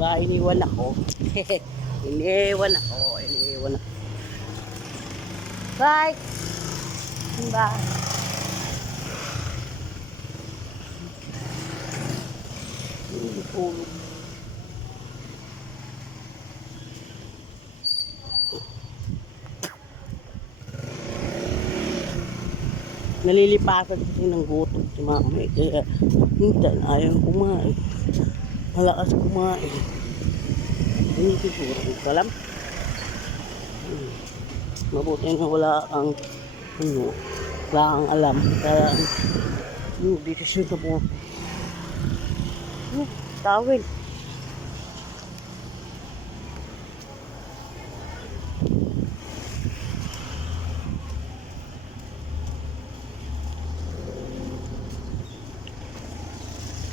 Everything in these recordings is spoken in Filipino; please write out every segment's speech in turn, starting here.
Ba, iniwan ako. Iniwan ako. Iniwan ako. Bye! Bye! Tulog. Nalilipasan kasi ng gutom si mami. Kaya minsan ayaw kumain. Malakas kumain. Hindi siguro. Salam. Mabuti na wala kang wala kang alam. Kaya yung decision sa buhay. Tawin.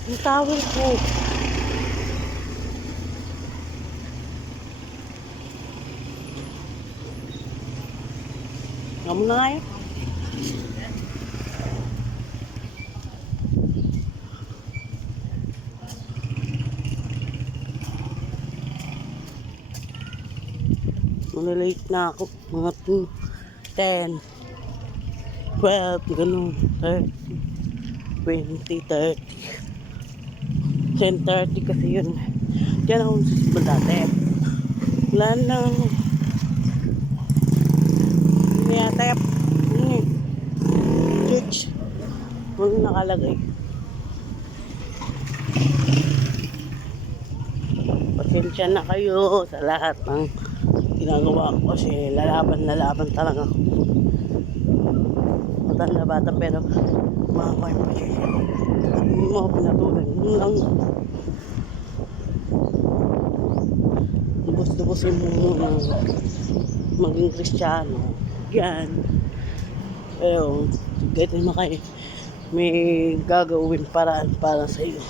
Yung tawin ko. Ngam na nga yun. Malilate na ako. Mga 10, 12, ganun. 30, 20, 30. 10:30 kasi yun. Diyan ako sa dati. Wala nang niyatap. Church. Huwag nakalagay. Pasensya na kayo sa lahat ng ginagawa ko kasi lalaban talaga ako. Matanda bata pero mama yung pasensya. Hindi mo ako pinatuloy. Yun lang. Lubos-lubosin mo maging Kristiyano. Yan. Pero kahit naman kayo may gagawin paraan para sa iyo.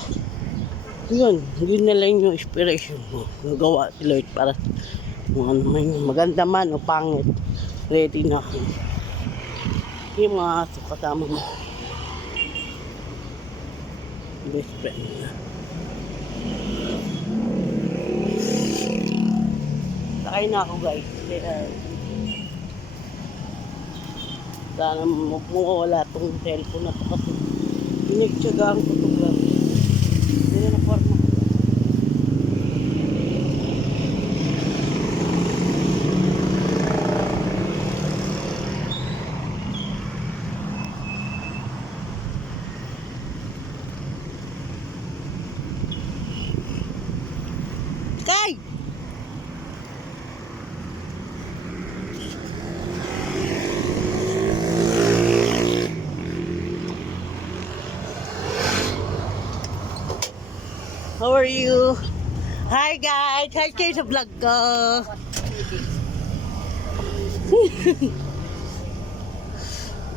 Yun na lang yung inspiration mo. Nagawa si Lord para maganda man o pangit. Ready na ako. Yung mga kasama mo. Best friend na. Sakay na ako guys. Kaya sana mawala itong cellphone na ito kasi pinagtsagaan ko ito lang. Hindi na forma. Kay! How are you? Hi guys! Hi kayo sa vlog ko!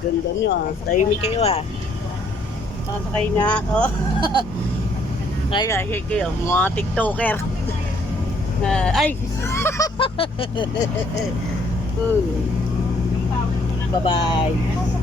Ganda nyo ah. Tahimik kayo ah. Sasakay na ako. Kayo, mga tiktoker. Ay! Bye-bye!